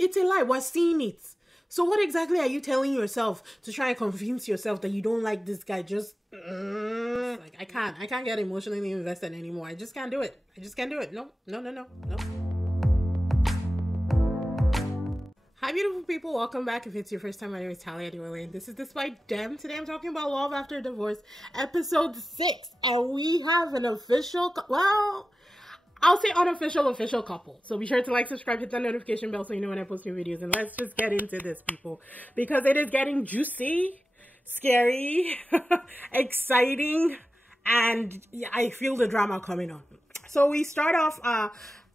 it's a lie. We're seeing it. So what exactly are you telling yourself to try and convince yourself that you don't like this guy? Just like I can't get emotionally invested anymore. I just can't do it. I just can't do it. No. Hi beautiful people, welcome back. If it's your first time, my name is Talia Duane. This is DISBYDEM. Today I'm talking about Love After Divorce, episode 6. And we have an official, well, I'll say unofficial, official couple. So be sure to like, subscribe, hit that notification bell so you know when I post new videos. And let's just get into this, people. Because it is getting juicy, scary, exciting, and I feel the drama coming on. So we start off,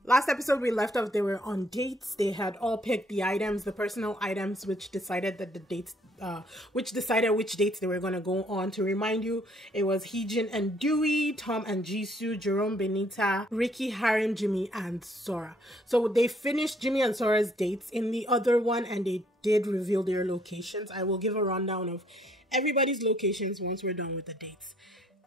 last episode we left off, they were on dates. They had all picked the items, the personal items, which decided that the dates, which dates they were going to go on. To remind you, it was Heejin and Dewey, Tom and Jisoo, Jerome, BENITA, Ricky, Harem, Jimmy, and Sora. So they finished Jimmy and Sora's dates in the other one, and they did reveal their locations. I will give a rundown of everybody's locations once we're done with the dates.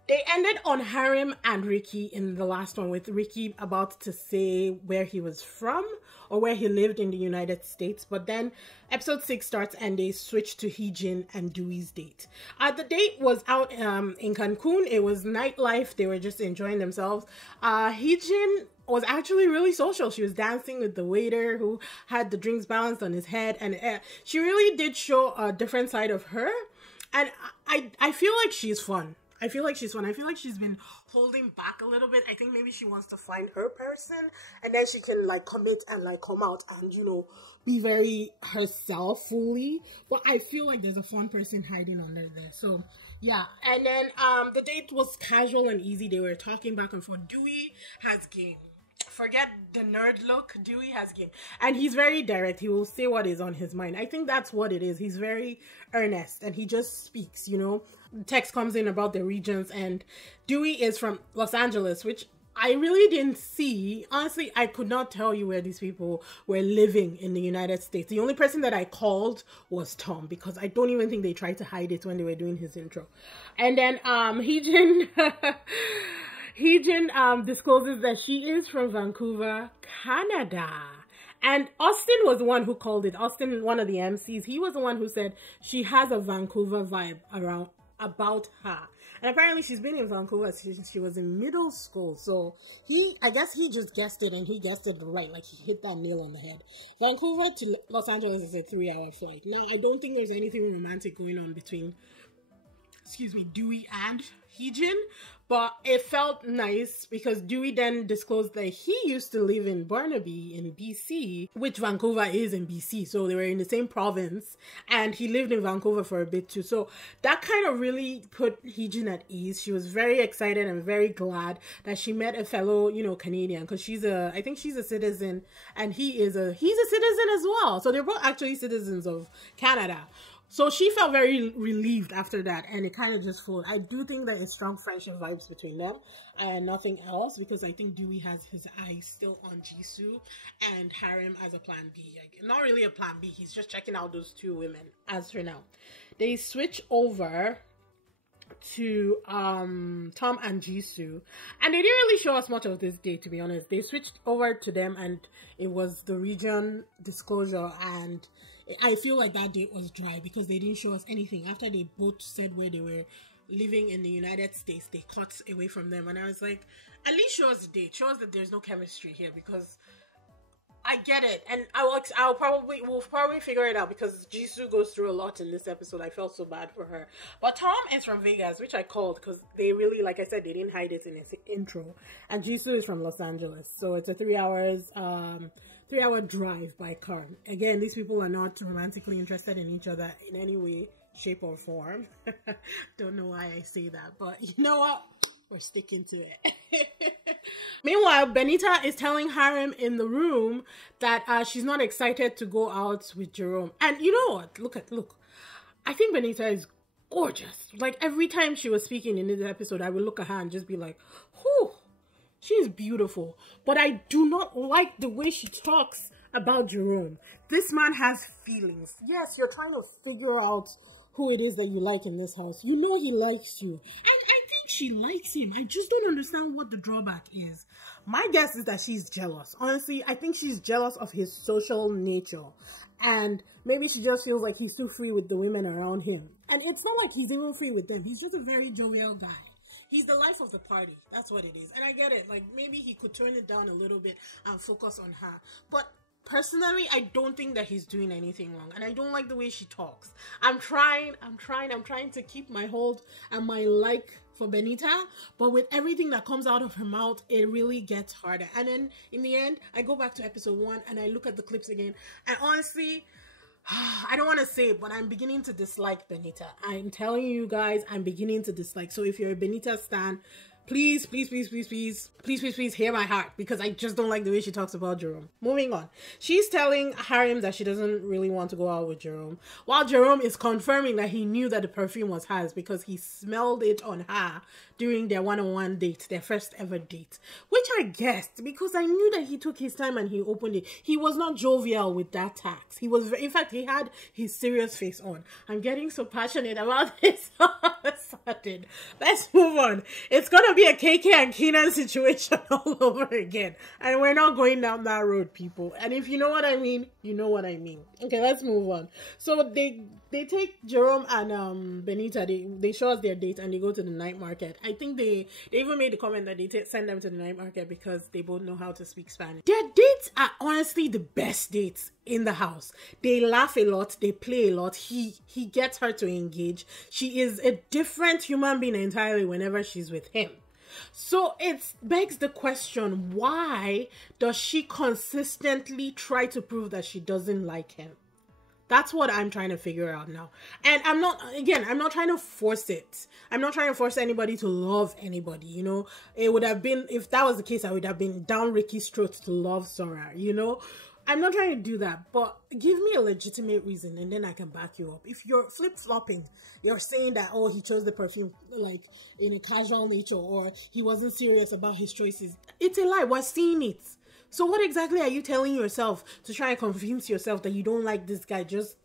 They ended on Harem and Ricky in the last one, with Ricky about to say where he was from or where he lived in the United States. But then episode 6 starts and they switch to Heejin and Dewey's date. The date was out in Cancun. It was nightlife. They were just enjoying themselves. Heejin was actually really social. She was dancing with the waiter who had the drinks balanced on his head. And she really did show a different side of her. And I feel like she's fun. I feel like she's been holding back a little bit. I think maybe she wants to find her person and then she can like commit and like come out and, you know, be very herself fully. But I feel like there's a fun person hiding under there. So yeah. And then the date was casual and easy. They were talking back and forth. Dewey has game. Forget the nerd look. Dewey has game. And he's very direct. He will say what is on his mind. I think that's what it is. He's very earnest and he just speaks, you know. Text comes in about the regions, and Dewey is from Los Angeles, which I really didn't see. Honestly, I could not tell you where these people were living in the United States. The only person that I called was Tom, because I don't even think they tried to hide it when they were doing his intro. And then Heejin discloses that she is from Vancouver, Canada. And Austin was the one who called it. Austin, one of the MCs, he was the one who said she has a Vancouver vibe about her. And apparently she's been in Vancouver since she was in middle school. So I guess he just guessed it, and he guessed it right. Like, he hit that nail on the head. Vancouver to Los Angeles is a 3-hour flight. Now, I don't think there's anything romantic going on between, Dewey and Heejin, but it felt nice because Dewey then disclosed that he used to live in Burnaby in BC, which Vancouver is in BC, so they were in the same province, and he lived in Vancouver for a bit too. So that kind of really put Heejin at ease. She was very excited and very glad that she met a fellow, you know, Canadian, because I think she's a citizen and he's a citizen as well. So they're both actually citizens of Canada. So she felt very relieved after that, and it kind of just flowed. I do think that it's strong friendship vibes between them and nothing else, because I think Dewey has his eyes still on Jisoo and Harem as a plan B. Like, not really a plan B, he's just checking out those two women as for now. They switch over to Tom and Jisoo, and they didn't really show us much of this day, to be honest. They switched over to them and it was the region disclosure, and I feel like that date was dry because they didn't show us anything. After they both said where they were living in the United States, they cut away from them, and I was like, at least show us the date, show us that there's no chemistry here, because I get it, and we'll probably figure it out, because Jisoo goes through a lot in this episode. I felt so bad for her. But Tom is from Vegas, which I called because they really, like I said, they didn't hide it in his intro. And Jisoo is from Los Angeles, so it's a 3-hour drive by car. Again, these people are not romantically interested in each other in any way, shape, or form. Don't know why I say that, but you know what? We're sticking to it. Meanwhile, BENITA is telling Harem in the room that she's not excited to go out with Jerome. And you know what? Look. I think BENITA is gorgeous. Like, every time she was speaking in this episode, I would look at her and just be like, whew, she's beautiful. But I do not like the way she talks about Jerome. This man has feelings. Yes, you're trying to figure out who it is that you like in this house. You know he likes you. And I think she likes him. I just don't understand what the drawback is. My guess is that she's jealous. Honestly, I think she's jealous of his social nature. And maybe she just feels like he's too free with the women around him. And it's not like he's even free with them. He's just a very jovial guy. He's the life of the party. That's what it is. And I get it. Like, maybe he could turn it down a little bit and focus on her. But personally, I don't think that he's doing anything wrong. And I don't like the way she talks. I'm trying to keep my hold and my like for BENITA, but with everything that comes out of her mouth, it really gets harder. And then in the end, I go back to episode 1 and I look at the clips again, and honestly, I don't want to say it, but I'm beginning to dislike BENITA. I'm telling you guys, I'm beginning to dislike. So if you're a BENITA stan, please hear my heart, because I just don't like the way she talks about Jerome. Moving on. She's telling Harim that she doesn't really want to go out with Jerome, while Jerome is confirming that he knew that the perfume was hers because he smelled it on her during their one-on-one date, their first ever date, which I guessed because I knew that he took his time and he opened it. He was not jovial with that tax. He was, in fact, he had his serious face on. I'm getting so passionate about this all of a sudden. Let's move on. It's gonna be a KK and Keenan situation all over again, and we're not going down that road, people. And if you know what I mean, you know what I mean. Okay, let's move on. So they take Jerome and BENITA, they show us their date and they go to the night market. I think they even made the comment that they send them to the night market because they both know how to speak Spanish. Their dates are honestly the best dates in the house. They laugh a lot, they play a lot. He gets her to engage. She is a different human being entirely whenever she's with him. So it begs the question, why does she consistently try to prove that she doesn't like him? That's what I'm trying to figure out now. And I'm not trying to force it. I'm not trying to force anybody to love anybody, you know. It would have been, if that was the case, I would have been down Ricky's throat to love Sora, you know. I'm not trying to do that, but give me a legitimate reason and then I can back you up. If you're flip-flopping, you're saying that, oh, he chose the perfume like in a casual nature, or he wasn't serious about his choices. It's a lie. We're seeing it. So what exactly are you telling yourself to try and convince yourself that you don't like this guy? Just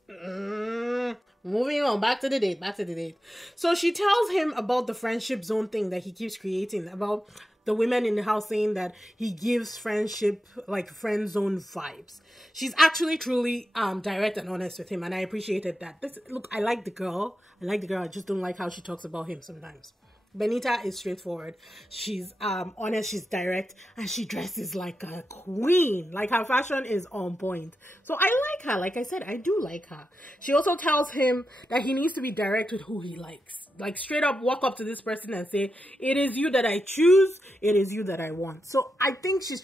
moving on, back to the date. So she tells him about the friendship zone thing that he keeps creating, about the women in the house saying that he gives friendship, like friend zone vibes. She's actually truly direct and honest with him, and I appreciated that. Look, I like the girl. I just don't like how she talks about him sometimes. BENITA is straightforward. She's honest, she's direct, and she dresses like a queen. Like, her fashion is on point. So I like her. Like I said, I do like her. She also tells him that he needs to be direct with who he likes. Like, straight up walk up to this person and say, it is you that I choose, it is you that I want. So I think she was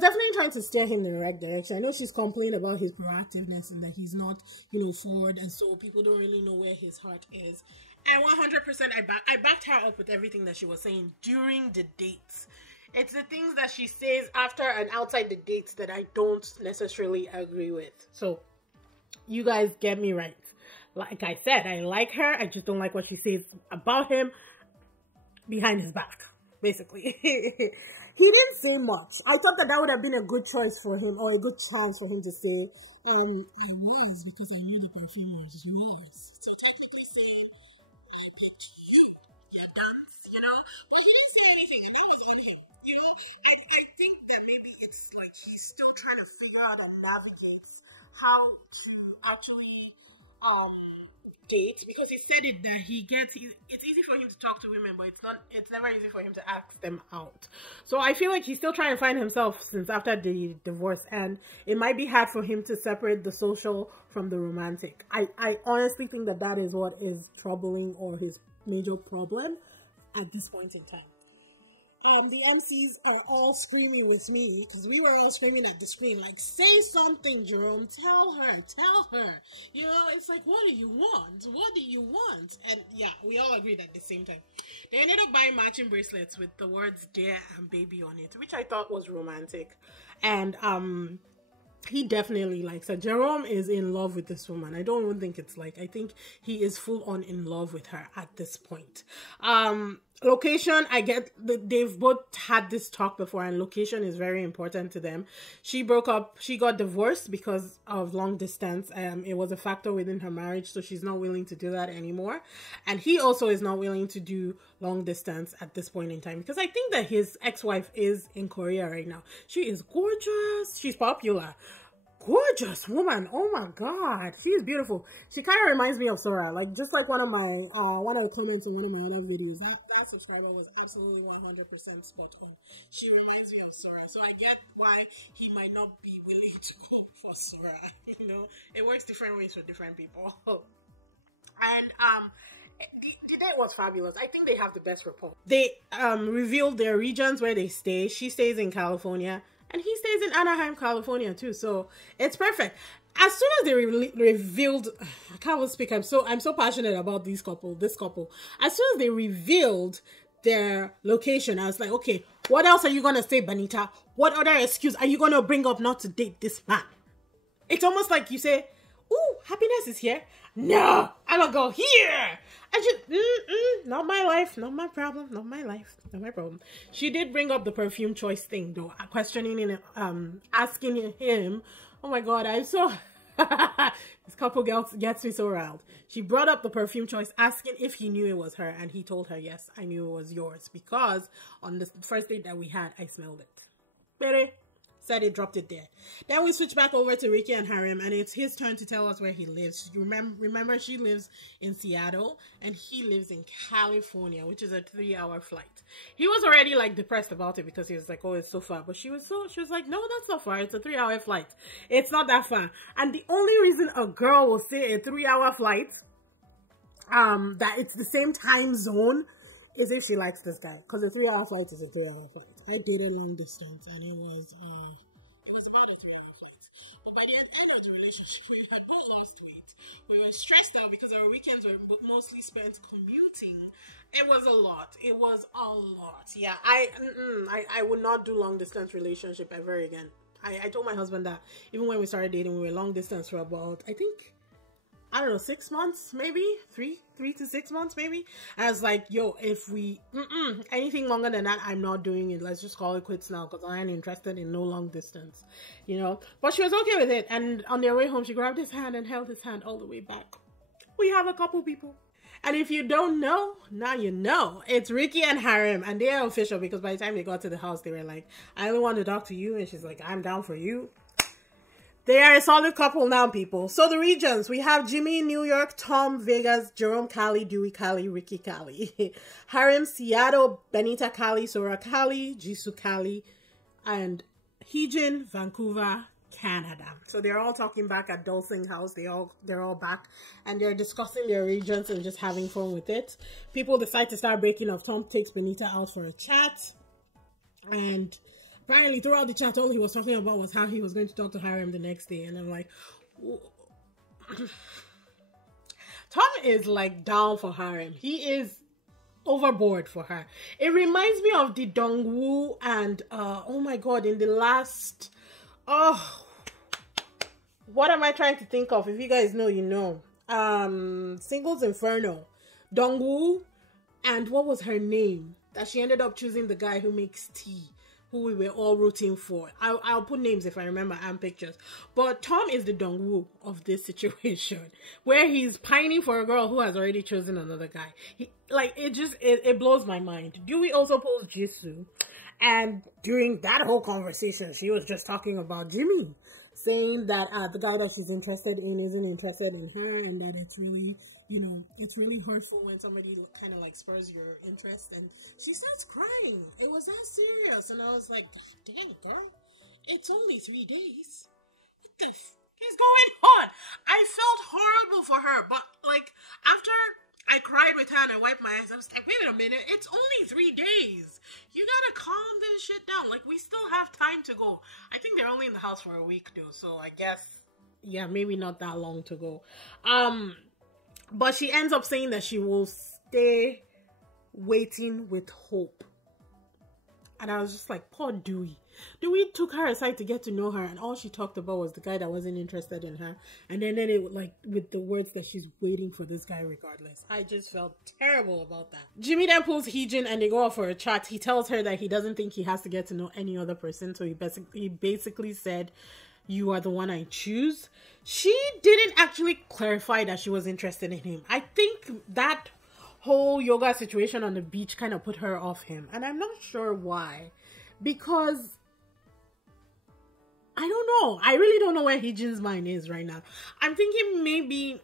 definitely trying to steer him in the right direction. I know she's complaining about his proactiveness and that he's not, you know, forward, and so people don't really know where his heart is. And 100% I backed her up with everything that she was saying during the dates. It's the things that she says after and outside the dates that I don't necessarily agree with. So you guys get me right. Like I said, I like her. I just don't like what she says about him behind his back, basically. He didn't say much. I thought that would have been a good choice for him, or a good chance for him to say, I was, because I knew the perfume was yours. So technically saying, you're done, you know? But he didn't say anything, and that was on him, you know? I think that maybe it's like he's still trying to figure out and navigate how to actually date, because he said it that it's easy for him to talk to women, but it's never easy for him to ask them out. So I feel like he's still trying to find himself since after the divorce, and it might be hard for him to separate the social from the romantic. I honestly think that is what is troubling, or his major problem at this point in time. The MCs are all screaming with me, because we were all screaming at the screen, like, say something, Jerome, tell her, you know. It's like, what do you want, and yeah, we all agreed at the same time. They ended up buying matching bracelets with the words dear and baby on it, which I thought was romantic, and he definitely likes her. Jerome is in love with this woman. I don't even think it's like, I think he is full on in love with her at this point. Location, I get they've both had this talk before, and location is very important to them. She got divorced because of long distance. It was a factor within her marriage, so she's not willing to do that anymore. And he also is not willing to do long distance at this point in time, because I think that his ex-wife is in Korea right now. She is gorgeous. She's popular. Gorgeous woman. Oh my god, she's beautiful. She kind of reminds me of Sora, like just like one of the comments on one of my other videos. That subscriber was absolutely 100% spot on. She reminds me of Sora, so I get why he might not be willing to go for Sora. You know, it works different ways for different people. And the day was fabulous. I think they have the best rapport. They revealed their regions where they stay. She stays in California, and he stays in Anaheim, California too. So it's perfect. As soon as they revealed, I can't even speak. I'm so passionate about this couple. As soon as they revealed their location, I was like, okay, what else are you gonna say, BENITA? What other excuse are you gonna bring up not to date this man? It's almost like you say, "Ooh, happiness is here." No, I'm gonna go here. I just, not my life, not my problem, not my life, not my problem. She did bring up the perfume choice thing though, questioning him, asking him, oh my god, I'm so, this couple gets me so riled. She brought up the perfume choice, asking if he knew it was her, and he told her, yes, I knew it was yours, because on the first date that we had, I smelled it. Baby. Said it, dropped it there. Then we switch back over to Ricky and Harem, and it's his turn to tell us where he lives. Remember, she lives in Seattle, and he lives in California, which is a 3-hour flight. He was already like depressed about it because he was like, oh, it's so far. But she was like, no, that's not far. It's a 3-hour flight. It's not that far. And the only reason a girl will say a 3-hour flight, that it's the same time zone, is if she likes this guy, because a 3-hour flight is a 3-hour flight. I dated long distance, and it was about a 3-hour flight. But by the end of the relationship, we had both lost weight. We were stressed out because our weekends were mostly spent commuting. It was a lot. It was a lot. Yeah, I would not do long distance relationship ever again. I told my husband that even when we started dating, we were long distance for about, I don't know, 6 months, maybe 3 to 6 months, maybe. I was like, yo, if we, anything longer than that, I'm not doing it. Let's just call it quits now, because I ain't interested in no long distance, you know. But she was okay with it. And on their way home, she grabbed his hand and held his hand all the way back. We have a couple people. And if you don't know, now you know. It's Ricky and Harem, and they are official, because by the time they got to the house, they were like, I only want to talk to you. And she's like, I'm down for you. They are a solid couple now, people. So the regions, we have Jimmy, New York, Tom, Vegas, Jerome, Cali, Dewey, Cali, Ricky, Cali. Harem, Seattle, BENITA, Cali, Sora, Cali, Jisoo, Cali, and Heejin, Vancouver, Canada. So they're all talking back at Dolsing house. They're all back, and they're discussing their regions and just having fun with it. People decide to start breaking up. Tom takes BENITA out for a chat, and apparently, throughout the chat, all he was talking about was how he was going to talk to Harem the next day. And I'm like, Tom is like down for Harem. He is overboard for her. It reminds me of the Dongwoo and, oh my god, in the last, what am I trying to think of? If you guys know, you know. Singles Inferno. Dongwoo, and what was her name? That she ended up choosing the guy who makes tea, who we were all rooting for. I'll put names if I remember and pictures. But Tom is the Dongwoo of this situation, where he's pining for a girl who has already chosen another guy. It blows my mind. Dewey also posed Jisoo, and during that whole conversation, she was just talking about Jimmy, saying that the guy that she's interested in isn't interested in her, and that it's really, you know, it's really hurtful when somebody kind of like spurs your interest. And she starts crying. It was that serious. And I was like, damn, girl, it's only 3 days. What the is going on? I felt horrible for her, but like after I cried with her and I wiped my eyes, I was like, wait a minute, it's only 3 days. You gotta calm this shit down. Like, we still have time to go. I think they're only in the house for a week though, so I guess, yeah, maybe not that long to go. But she ends up saying that she will stay waiting with hope. And I was just like, poor Dewey. Dewey took her aside to get to know her, and all she talked about was the guy that wasn't interested in her. And then it like with the words that she's waiting for this guy regardless. I just felt terrible about that. Jimmy then pulls Heejin and they go out for a chat. He tells her that he doesn't think he has to get to know any other person. So he basically said, "You are the one I choose." She didn't actually clarify that she was interested in him. I think that whole yoga situation on the beach kind of put her off him. And I'm not sure why. Because I don't know. I really don't know where Heejin's mind is right now. I'm thinking maybe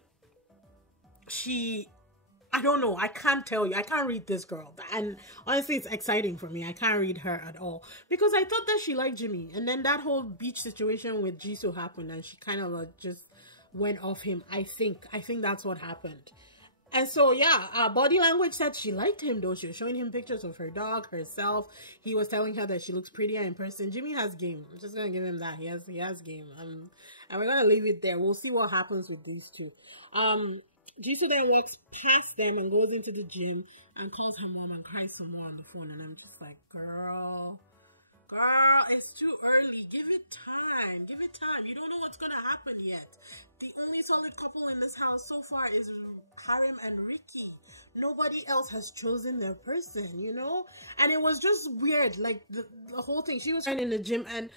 I don't know. I can't tell you. I can't read this girl. And honestly, it's exciting for me. I can't read her at all. Because I thought that she liked Jimmy. And then that whole beach situation with Jisoo happened. And she kind of just went off him. I think that's what happened. And so, yeah, body language said she liked him, though. She was showing him pictures of her dog, herself. He was telling her that she looks prettier in person. Jimmy has game. I'm just going to give him that. He has game. And we're going to leave it there. We'll see what happens with these two. Jisoo then walks past them and goes into the gym and calls her mom and cries some more on the phone. And I'm just like, girl, it's too early. Give it time. Give it time. You don't know what's going to happen yet. The only solid couple in this house so far is Harem and Ricky. Nobody else has chosen their person, you know? And it was just weird. Like, the whole thing. She was in the gym and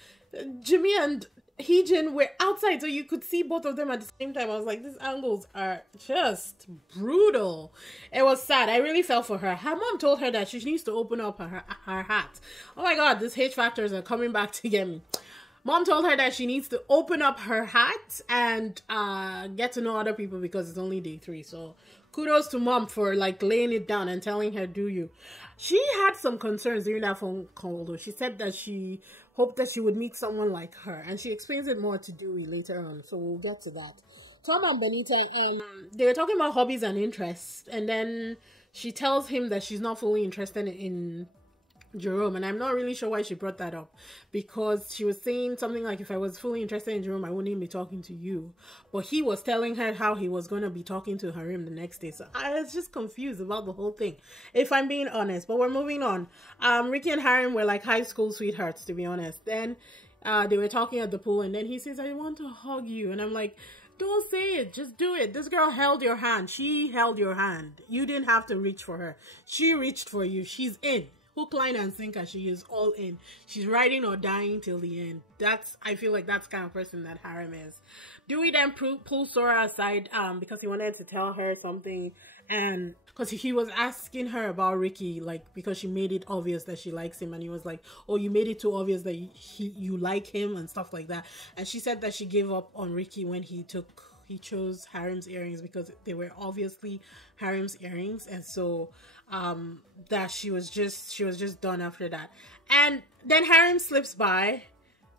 Jimmy and Heejin were outside, so you could see both of them at the same time. I was like, these angles are just brutal. It was sad. I really felt for her. Her mom told her that she needs to open up her hat. Oh my god, these H factors are coming back to get me. Mom told her that she needs to open up her hat and get to know other people because it's only day 3. So kudos to mom for like laying it down and telling her, do you. She had some concerns during that phone call though. She said that she hoped that she would meet someone like her. And she explains it more to Dewey later on. So we'll get to that. Tom and BENITA, they were talking about hobbies and interests. And then she tells him that she's not fully interested in Jerome, and I'm not really sure why she brought that up, because she was saying something like, if I was fully interested in Jerome, I wouldn't be talking to you. But he was telling her how he was going to be talking to Harem the next day. So I was just confused about the whole thing, if I'm being honest. But we're moving on. Ricky and Harem were like high school sweethearts, to be honest. Then they were talking at the pool, and then he says, I want to hug you. And I'm like, don't say it, just do it. This girl held your hand. She held your hand. You didn't have to reach for her. She reached for you. She's in. Hook, line, and sinker. She is all in. She's riding or dying till the end. I feel like that's the kind of person that Harem is. Dewey then pulls Sora aside because he wanted to tell her something, and because he was asking her about Ricky, like, because she made it obvious that she likes him, and he was like, oh, you made it too obvious that you like him and stuff like that. And she said that she gave up on Ricky when he chose Harem's earrings because they were obviously Harem's earrings, and so that she was just done after that. And then Harem slips by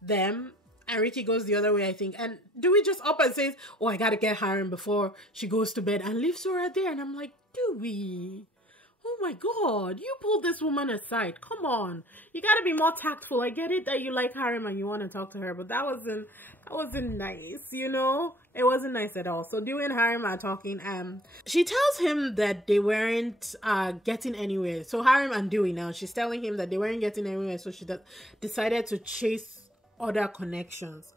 them and Ricky goes the other way, I think, and Dewey just up and says, oh, I gotta get Harem before she goes to bed, and leaves Sora there. And I'm like, Dewey, oh my god, you pulled this woman aside. Come on, you gotta be more tactful. I get it that you like Harem and you want to talk to her, but that wasn't nice, you know? It wasn't nice at all. So Dewey and Harem are talking. She tells him that they weren't getting anywhere. So Harem and Dewey now, she's telling him that they weren't getting anywhere, so she decided to chase other connections.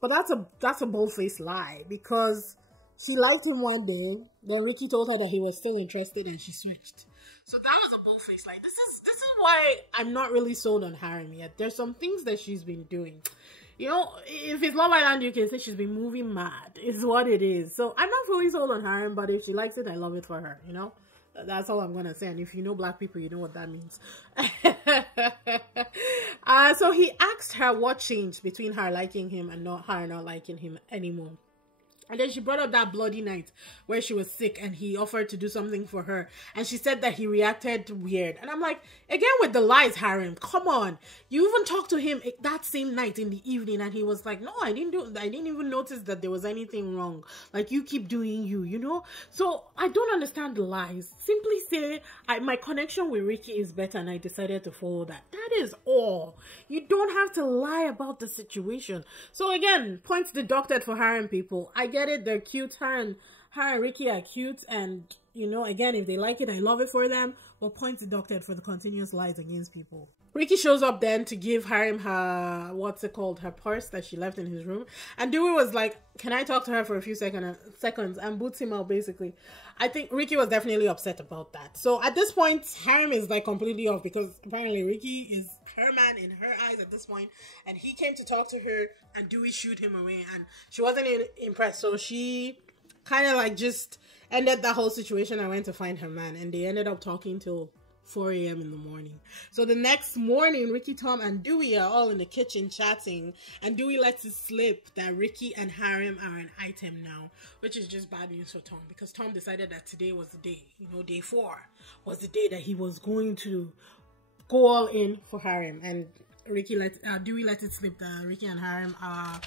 But that's a bold-faced lie, because she liked him one day, then Ricky told her that he was still interested and she switched. So that was a bold-faced lie. This is why I'm not really sold on Harem yet. There's some things that she's been doing. You know, if it's Love Island, you can say she's been moving mad, is what it is. So I'm not fully sold on Harem, but if she likes it, I love it for her, you know? That's all I'm gonna say. And if you know black people, you know what that means. So he asked her what changed between her liking him and her not liking him anymore. And then she brought up that bloody night where she was sick and he offered to do something for her. And she said that he reacted weird. And I'm like, again with the lies, Harem, come on. You even talked to him that same night in the evening and he was like, no, I didn't even notice that there was anything wrong. Like, you keep doing you, you know? So I don't understand the lies. Simply say, my connection with Ricky is better and I decided to follow that. That is all. You don't have to lie about the situation. So again, points deducted for Harem people. I get it, they're cute. Her and Ricky are cute, and you know, again, if they like it, I love it for them, but points deducted for the continuous lies against people. Ricky shows up then to give Harim her, what's it called, her purse that she left in his room. And Dewey was like, can I talk to her for a few seconds, and boots him out, basically. I think Ricky was definitely upset about that. So at this point, Harim is like completely off because apparently Ricky is her man in her eyes at this point. And he came to talk to her and Dewey shooed him away and she wasn't impressed. So she kind of like just ended that whole situation and went to find her man. And they ended up talking till 4 a.m. in the morning. So the next morning, Ricky, Tom, and Dewey are all in the kitchen chatting, and Dewey lets it slip that Ricky and Harim are an item now, which is just bad news for Tom because Tom decided that today was the day, you know, day 4 was the day that he was going to go all in for Harim, and Dewey let it slip that Ricky and Harim are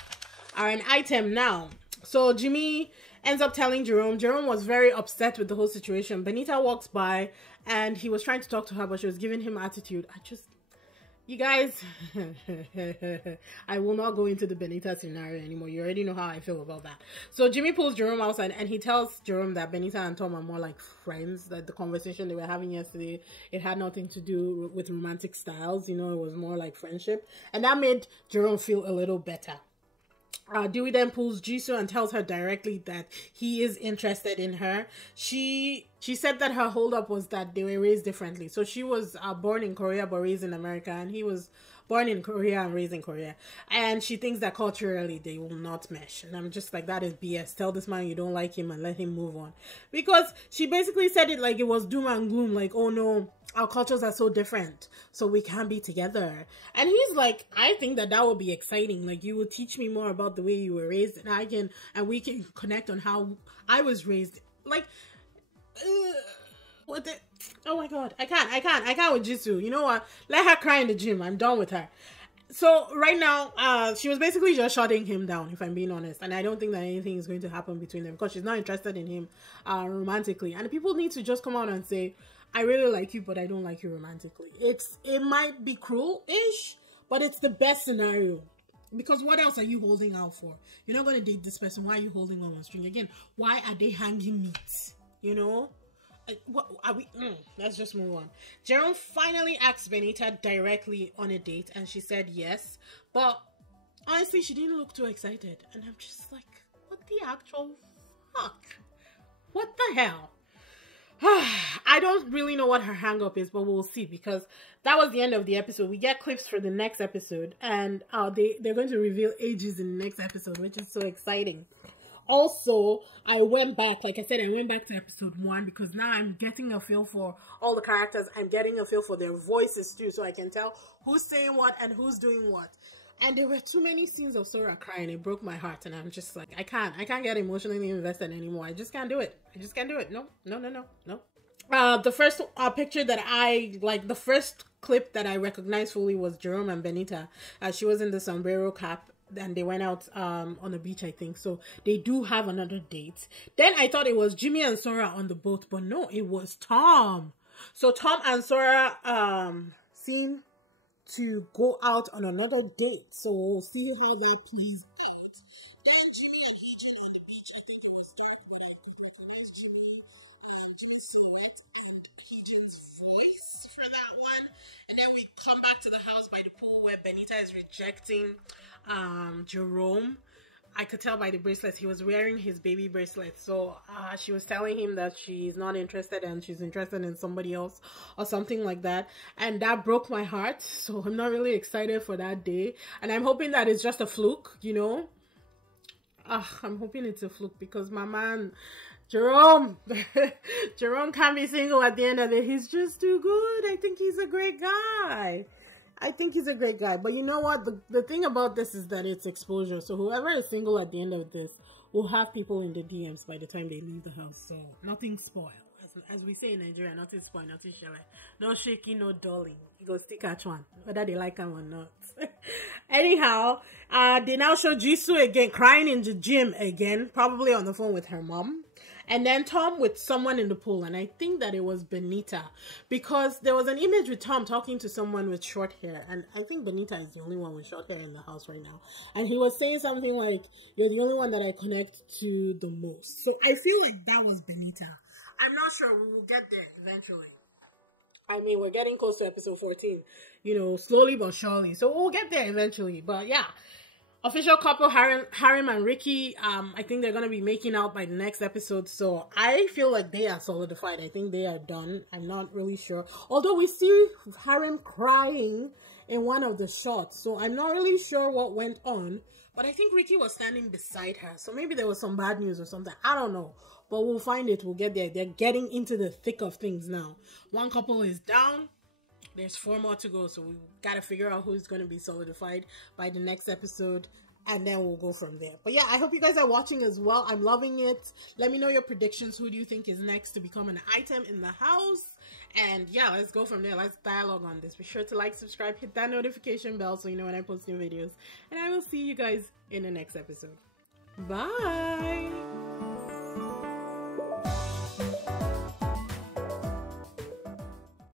an item now. So Jimmy ends up telling Jerome. Jerome was very upset with the whole situation. Benita walks by and he was trying to talk to her, but she was giving him attitude. You guys, I will not go into the Benita scenario anymore. You already know how I feel about that. So Jimmy pulls Jerome outside and he tells Jerome that Benita and Tom are more like friends, that the conversation they were having yesterday, it had nothing to do with romantic styles. You know, it was more like friendship. And that made Jerome feel a little better. Dewey then pulls Jisoo and tells her directly that he is interested in her. She said that her holdup was that they were raised differently. So she was born in Korea but raised in America, and he was born in Korea and raised in Korea. And she thinks that culturally they will not mesh. And I'm just like, that is BS. Tell this man you don't like him and let him move on. Because she basically said it like it was doom and gloom, like, oh no, our cultures are so different, so we can't be together. And he's like, I think that would be exciting. Like, you will teach me more about the way you were raised, and we can connect on how I was raised. Like, what the? Oh my god, I can't with Jisoo. You know what? Let her cry in the gym. I'm done with her. So right now, she was basically just shutting him down, if I'm being honest. And I don't think that anything is going to happen between them because she's not interested in him romantically. And people need to just come out and say, I really like you, but I don't like you romantically. It might be cruel-ish, but it's the best scenario. Because what else are you holding out for? You're not going to date this person. Why are you holding on one string? Again, why are they hanging meat? You know? What are we? Let's just move on. Jerome finally asked Benita directly on a date, and she said yes. But honestly, she didn't look too excited. And I'm just like, what the actual fuck? What the hell? I don't really know what her hang-up is, but we'll see, because that was the end of the episode. We get clips for the next episode, and they're going to reveal ages in the next episode, which is so exciting. Also, I went back, like I said, I went back to episode 1 because now I'm getting a feel for all the characters. I'm getting a feel for their voices too, so I can tell who's saying what and who's doing what. And there were too many scenes of Sora crying. It broke my heart, and I'm just like, I can't get emotionally invested anymore. I just can't do it. I just can't do it. No. The first picture that I like, the first clip that I recognized fully was Jerome and Benita. She was in the sombrero cap, and they went out on the beach, I think. So they do have another date. Then I thought it was Jimmy and Sora on the boat, but no, it was Tom. So Tom and Sora seem to go out on another date. So we'll see how that plays out. Then Jimmy and Hichin on the beach. I think it was dark, but I could recognize Jimmy's silhouette and Hichin's voice for that one. And then we come back to the house by the pool where Benita is rejecting Jerome. I could tell by the bracelets. He was wearing his baby bracelet. So she was telling him that she's not interested and she's interested in somebody else or something like that. And that broke my heart. So I'm not really excited for that day. And I'm hoping that it's just a fluke, you know. I'm hoping it's a fluke because my man, Jerome, Jerome can't be single at the end of it. He's just too good. I think he's a great guy. But you know what? The thing about this is that it's exposure. So whoever is single at the end of this will have people in the DMs by the time they leave the house. So nothing spoiled. As we say in Nigeria, nothing spoiled, nothing shy. No shaking, no dulling. You go still catch one, whether they like them or not. Anyhow, they now show Jisoo again, crying in the gym again, probably on the phone with her mom. And then Tom with someone in the pool. And I think that it was Benita. Because there was an image with Tom talking to someone with short hair. And I think Benita is the only one with short hair in the house right now. And he was saying something like, you're the only one that I connect to the most. So I feel like that was Benita. I'm not sure. We will get there eventually. I mean, we're getting close to episode 14, you know, slowly but surely. So we'll get there eventually. But yeah, official couple Harem and Ricky, I think they're going to be making out by the next episode. So I feel like they are solidified. I think they are done. I'm not really sure. Although we see Harem crying in one of the shots. So I'm not really sure what went on. But I think Ricky was standing beside her. So maybe there was some bad news or something. I don't know. But we'll find it. We'll get there. They're getting into the thick of things now. One couple is down. There's 4 more to go. So we got to figure out who's going to be solidified by the next episode. And then we'll go from there. But yeah, I hope you guys are watching as well. I'm loving it. Let me know your predictions. Who do you think is next to become an item in the house? And yeah, let's go from there. Let's dialogue on this. Be sure to like, subscribe, hit that notification bell so you know when I post new videos. And I will see you guys in the next episode. Bye!